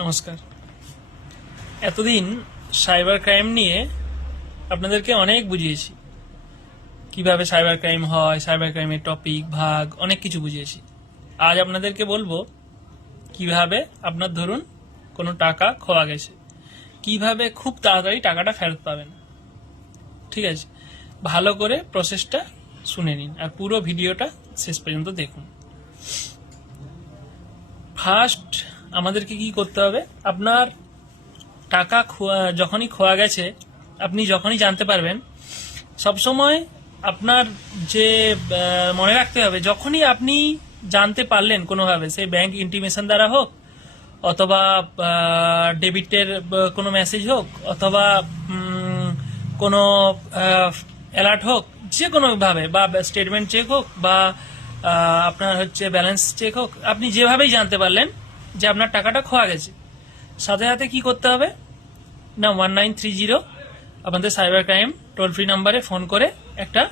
নমস্কার। এতদিন cyber crime নিয়ে আপনাদেরকে অনেক বুঝিয়েছি, কিভাবে সাইবার ক্রাইম হয়, সাইবার ক্রাইমের টপিক ভাগ অনেক কিছু বুঝিয়েছি। আজ আপনাদেরকে বলবো কিভাবে আপনার ধরুন কোনো টাকা খোয়া গেছে, কিভাবে খুব তাড়াতাড়ি টাকাটা ফেরত পাবেন। ঠিক আছে, ভালো করে প্রসেসটা শুনে নিন আর পুরো ভিডিওটা শেষ পর্যন্ত দেখুন। ফার্স্ট আমাদেরকে কি করতে হবে, আপনার টাকা যখনই খোয়া গেছে আপনি যখনই জানতে পারবেন, সবসময় আপনার যে মনে রাখতে হবে, যখনই আপনি জানতে পারলেন কোনোভাবে, সেই ব্যাংক ইন্টিমেশন দ্বারা হোক, অথবা ডেবিটের কোনো মেসেজ হোক, অথবা কোনো অ্যালার্ট হোক, যে কোনোভাবে, বা স্টেটমেন্ট চেক হোক, বা আপনার হচ্ছে ব্যালেন্স চেক হোক, আপনি যেভাবেই জানতে পারলেন যে আপনার টাকাটা খোয়া গেছে, সাথে সাথে কি করতে হবে না, 1930 আপনাদের সাইবার ক্রাইম টোল ফ্রি নাম্বারে ফোন করে একটা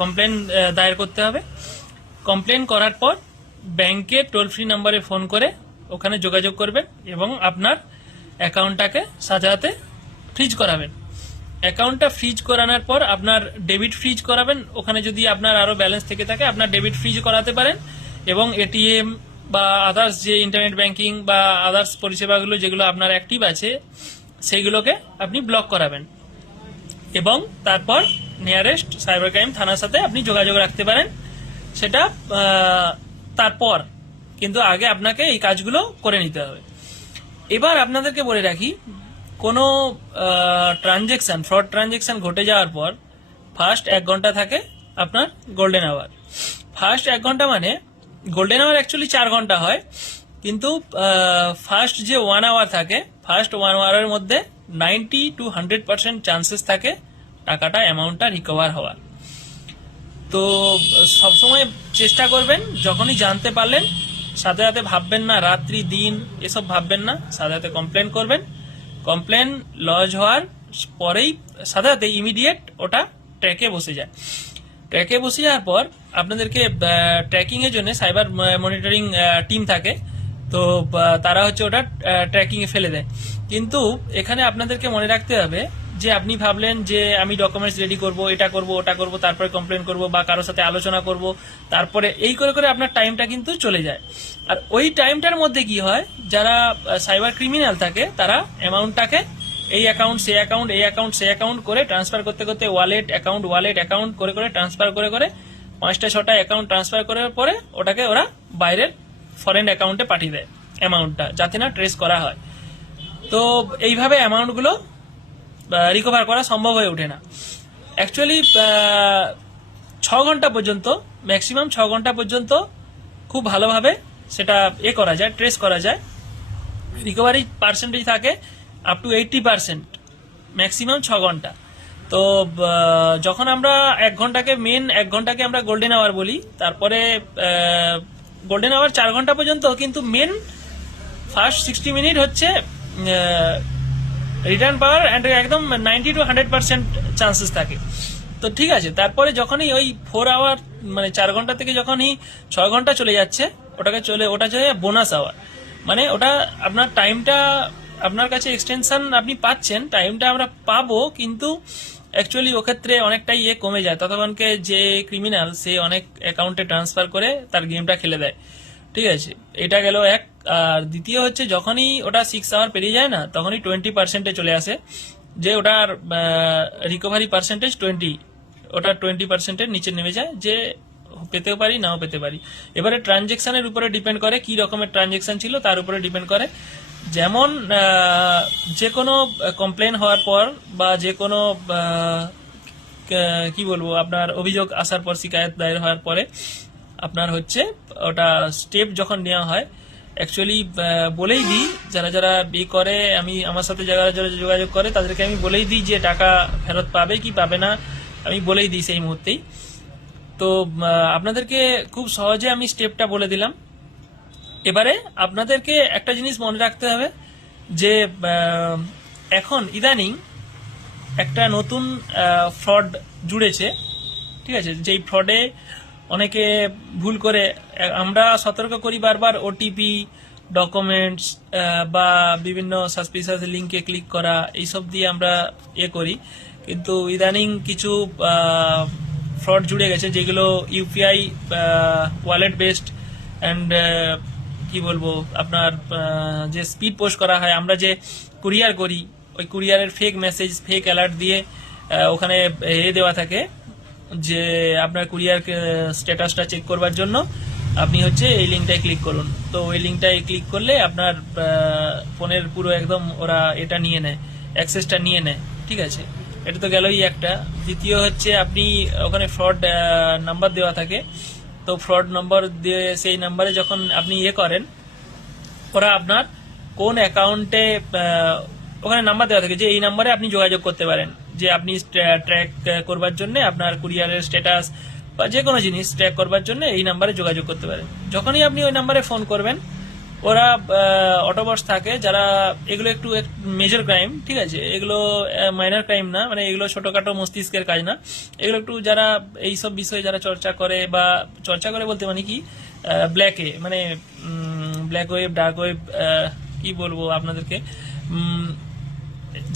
কমপ্লেন দায়ের করতে হবে। কমপ্লেন করার পর ব্যাংকের টোল ফ্রি নাম্বারে ফোন করে ওখানে যোগাযোগ করবেন এবং আপনার অ্যাকাউন্টটাকে সাথে সাথে ফ্রিজ করাবেন। অ্যাকাউন্টটা ফ্রিজ করানোর পর আপনার ডেবিট ফ্রিজ করাবেন, ওখানে যদি আপনার আরও ব্যালেন্স থেকে থাকে আপনার ডেবিট ফ্রিজ করাতে পারেন, এবং এটিএম বা আদার্স যে ইন্টারনেট ব্যাংকিং বা আদার্স পরিষেবাগুলো যেগুলো আপনার অ্যাক্টিভ আছে সেইগুলোকে আপনি ব্লক করাবেন, এবং তারপর নিয়ারেস্ট সাইবার ক্রাইম থানার সাথে আপনি যোগাযোগ রাখতে পারেন। সেটা তারপর, কিন্তু আগে আপনাকে এই কাজগুলো করে নিতে হবে। এবার আপনাদেরকে বলে রাখি, কোনো ট্রানজেকশন, ফ্রড ট্রানজেকশন ঘটে যাওয়ার পর ফার্স্ট 1 ঘন্টা থাকে আপনার গোল্ডেন আওয়ার। ফার্স্ট 1 ঘন্টা মানে গোল্ডেন আওয়ার অ্যাকচুয়ালি 4 ঘন্টা হয়, কিন্তু ফার্স্ট যে 1 আওয়ার থাকে, ফার্স্ট 1 আওয়ারের মধ্যে 90 to 100% চান্সেস থাকে টাকাটা, অ্যামাউন্টটা রিকভার হওয়ার। তো সবসময় চেষ্টা করবেন, যখনই জানতে পারলেন সাথে সাথে ভাববেন না রাত্রি দিন এসব ভাববেন না, সাথে সাথে কমপ্লেন করবেন। কমপ্লেন লজ হওয়ার পরেই সাথে সাথে ইমিডিয়েট ওটা ট্র্যাকে বসে যায়। ট্র্যাকে বসে যাওয়ার পর আপনাদেরকে ট্র্যাকিং এর জন্য সাইবার মনিটরিং টিম থাকে, তো তারা হচ্ছে ওটা ট্র্যাকিং এ ফেলে দেয়। কিন্তু এখানে আপনাদেরকে মনে রাখতে হবে যে আপনি ভাবলেন যে আমি ডকুমেন্টস রেডি করব, এটা করব, ওটা করব, তারপরে কমপ্লেন করব বা কারোর সাথে আলোচনা করব, তারপরে এই করে করে আপনার টাইমটা কিন্তু চলে যায়। আর ওই টাইমটার মধ্যে কি হয়, যারা সাইবার ক্রিমিনাল থাকে তারা অ্যামাউন্টটাকে এই অ্যাকাউন্ট সে অ্যাকাউন্ট, এই অ্যাকাউন্ট সে অ্যাকাউন্ট করে ট্রান্সফার করতে করতে ওয়ালেট অ্যাকাউন্ট করে করে ট্রান্সফার করে করে 5টা 6টা অ্যাকাউন্ট ট্রান্সফার করার পরে ওটাকে ওরা বাইরের ফরেন অ্যাকাউন্টে পাঠিয়ে দেয় অ্যামাউন্টটা, যাতে না ট্রেস করা হয়। তো এইভাবে অ্যামাউন্টগুলো রিকভার করা সম্ভব হয়ে ওঠে না। অ্যাকচুয়ালি 6 ঘন্টা পর্যন্ত, ম্যাক্সিমাম 6 ঘন্টা পর্যন্ত খুব ভালোভাবে সেটা করা যায়, ট্রেস করা যায়। রিকভারি পার্সেন্টেজ থাকে আপ টু 80%, ম্যাক্সিমাম 6 ঘন্টা। তো যখন আমরা 1 ঘন্টাকে আমরা গোল্ডেন আওয়ার বলি, তারপরে গোল্ডেন আওয়ার 4 ঘন্টা পর্যন্ত, কিন্তু মেন ফার্স্ট 60 মিনিট হচ্ছে রিটার্ন পাওয়ার, অ্যান্ড একদম 90 to 100% চান্সেস থাকে। তো ঠিক আছে, তারপরে যখনই ওই 4 আওয়ার মানে 4 ঘন্টা থেকে যখনই 6 ঘন্টা চলে যাচ্ছে, ওটা চলে বোনাস আওয়ার। মানে ওটা আপনার টাইমটা, আপনার কাছে এক্সটেনশন আপনি পাচ্ছেন, টাইমটা আমরা পাবো, কিন্তু অ্যাকচুয়ালি ওক্ষেত্রে অনেকটাই কমে যায়। ততক্ষণকে যে ক্রিমিনাল সে অনেক অ্যাকাউন্টে ট্রান্সফার করে তার গেমটা খেলে দেয়। ঠিক আছে, এটা গেল এক। আর দ্বিতীয় হচ্ছে, যখনই ওটা 6 আওয়ার পেরিয়ে যায় না, তখনই 20%-এ চলে আসে, যে ওটার রিকভারি পার্সেন্টেজ 20, ওটা 20%-এর নিচে নেমে যায়, যে পেতেও পারি নাও পেতে পারি। এবারে ট্রানজেকশনের উপরে ডিপেন্ড করে, কি রকমের ট্রানজেকশন ছিল তার উপরে ডিপেন্ড করে। যেমন যে কোনো কমপ্লেন হওয়ার পর বা যে কোনো কি বলবো, আপনার অভিযোগ আসার পর, শিকায়ত দায়ের হওয়ার পরে আপনার হচ্ছে ওটা স্টেপ যখন নেওয়া হয়, অ্যাকচুয়ালি বলেই দিই, যারা যারা করে, আমার সাথে যারা যারা যোগাযোগ করে তাদেরকে আমি বলেই দিই যে টাকা ফেরত পাবে কি পাবে না, আমি বলেই দিই সেই মুহূর্তেই। তো আপনাদেরকে খুব সহজে আমি স্টেপটা বলে দিলাম। এবারে আপনাদেরকে একটা জিনিস মনে রাখতে হবে, যে এখন ইদানিং একটা নতুন ফ্রড জুড়েছে। ঠিক আছে, যেই ফ্রডে অনেকে ভুল করে, আমরা সতর্ক করি বারবার, ওটিপি ডকুমেন্টস বা বিভিন্ন সাসপিশিয়াস লিঙ্কে ক্লিক করা, এইসব দিয়ে আমরা করি। কিন্তু ইদানিং কিছু ফ্রড জুড়ে গেছে, যেগুলো ইউপিআই ওয়ালেট বেসড অ্যান্ড কি বলবো, আপনার যে স্পিড পোস্ট করা হয়, আমরা যে কুরিয়ার করি, ওই কুরিয়ারের ফেক মেসেজ, ফেক অ্যালার্ট দিয়ে ওখানে দেওয়া থাকে যে আপনার কুরিয়ার স্ট্যাটাসটা চেক করবার জন্য আপনি হচ্ছে এই লিঙ্কটায় ক্লিক করুন। তো ওই লিঙ্কটায় ক্লিক করলে আপনার ফোনের পুরো একদম ওরা এটা নিয়ে নেয়, অ্যাক্সেসটা নিয়ে নেয়। ঠিক আছে, এটা তো গেলই একটা। দ্বিতীয় হচ্ছে আপনি ওখানে ফ্রড নাম্বার দেওয়া থাকে, তো ফ্রড নাম্বার দিয়ে সেই নাম্বারে যখন আপনি করেন, ওরা আপনার কোন অ্যাকাউন্টে ওখানে নাম্বার দেওয়া থাকে যে এই নাম্বারে আপনি যোগাযোগ করতে পারেন, যে আপনি ট্র্যাক করবার জন্য আপনার কুরিয়ারের স্ট্যাটাস বা যে কোনো জিনিস ট্র্যাক করবার জন্য এই নাম্বারে যোগাযোগ করতে পারেন। যখনই আপনি ওই নাম্বারে ফোন করবেন, ওরা অটোবস থাকে যারা এগুলো একটু মেজর ক্রাইম, ঠিক আছে, এগুলো মাইনর ক্রাইম না, মানে এগুলো ছোটখাটো মস্তিষ্কের কাজ না, এগুলো একটু যারা এইসব বিষয়ে যারা চর্চা করে, বা চর্চা করে বলতে মানে কি, ব্ল্যাকে, মানে ব্ল্যাক ওয়েব, ডার্ক ওয়েব, কি বলবো আপনাদেরকে,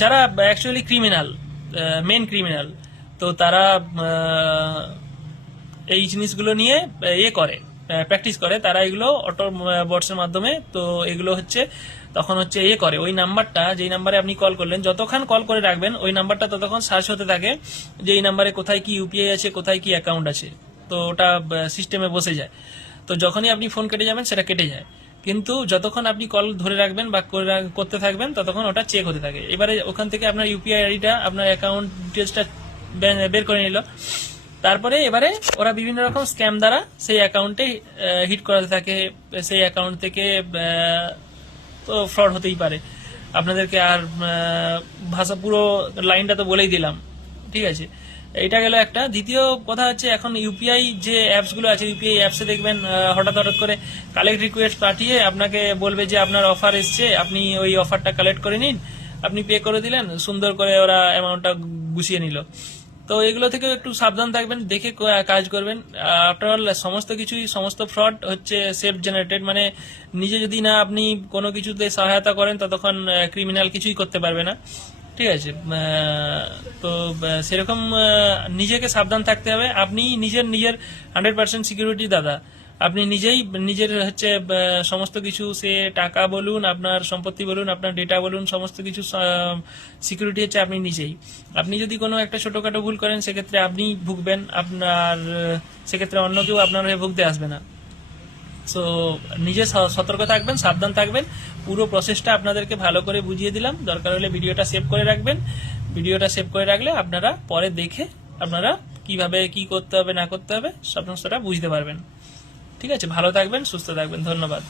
যারা অ্যাকচুয়ালি ক্রিমিনাল, মেন ক্রিমিনাল, তো তারা এই জিনিসগুলো নিয়ে করে, প্র্যাকটিস করে, তারা এগুলো অটো বটসের মাধ্যমে, তো এগুলো হচ্ছে তখন হচ্ছে করে ওই নাম্বারটা, যেই নাম্বারে আপনি কল করলেন, যতক্ষণ কল করে রাখবেন ওই নাম্বারটা ততক্ষণ সার্চ হতে থাকে যে এই নাম্বারে কোথায় কি ইউপিআই আছে, কোথায় কি অ্যাকাউন্ট আছে, তো ওটা সিস্টেমে বসে যায়। তো যখনই আপনি ফোন কেটে যাবেন সেটা কেটে যায়, কিন্তু যতক্ষণ আপনি কল ধরে রাখবেন বা করতে থাকবেন ততক্ষণ ওটা চেক হতে থাকে। এবারে ওখান থেকে আপনার ইউপিআই আইডিটা, আপনার অ্যাকাউন্ট ডিটেলসটা বের করে নিল, তারপরে এবারে ওরা বিভিন্ন রকম স্ক্যাম দ্বারা সেই অ্যাকাউন্টে হিট করাতে থাকে, সেই অ্যাকাউন্ট থেকে তো ফ্রড হতেই পারে। আপনাদেরকে আর ভাষা পুরো লাইনটা তো বলেই দিলাম, ঠিক আছে, এটা গেল একটা। দ্বিতীয় কথা হচ্ছে, এখন ইউপিআই যে অ্যাপস গুলো আছে, ইউপিআই অ্যাপসে দেখবেন হঠাৎ করে কালেক্ট রিকোয়েস্ট পাঠিয়ে আপনাকে বলবে যে আপনার অফার এসছে, আপনি ওই অফারটা কালেক্ট করে নিন, আপনি পে করে দিলেন, সুন্দর করে ওরা অ্যামাউন্টটা গুছিয়ে নিল। তো এগুলো থেকে একটু সাবধান থাকবেন, দেখে কাজ করবেন। আফটার অল সমস্ত ফ্রড হচ্ছে সেলফ জেনারেটেড, মানে নিজে যদি না আপনি কোনো কিছুতে সহায়তা করেন ততক্ষণ ক্রিমিনাল কিছুই করতে পারবে না। ঠিক আছে, তো সেরকম নিজেকে সাবধান থাকতে হবে। আপনি নিজের 100% সিকিউরিটি দাদা, আপনি নিজেই নিজের হচ্ছে সমস্ত কিছু, সে টাকা বলুন, আপনার সম্পত্তি বলুন, আপনার ডেটা বলুন, সমস্ত কিছু সিকিউরিটি হচ্ছে আপনি নিজেই। আপনি যদি কোনো একটা ছোটখাটো ভুল করেন সেক্ষেত্রে আপনি ভুগবেন, আপনার সেক্ষেত্রে অন্য কেউ আপনার হয়ে ভুগতে আসবে না। সো নিজে সতর্ক থাকবেন, সাবধান থাকবেন। পুরো প্রসেসটা আপনাদেরকে ভালো করে বুঝিয়ে দিলাম, দরকার হলে ভিডিওটা সেভ করে রাখবেন। ভিডিওটা সেভ করে রাখলে আপনারা পরে দেখে আপনারা কিভাবে কি করতে হবে না করতে হবে সমস্তটা বুঝতে পারবেন। ঠিক আছে, ভালো থাকবেন, সুস্থ থাকবেন, ধন্যবাদ।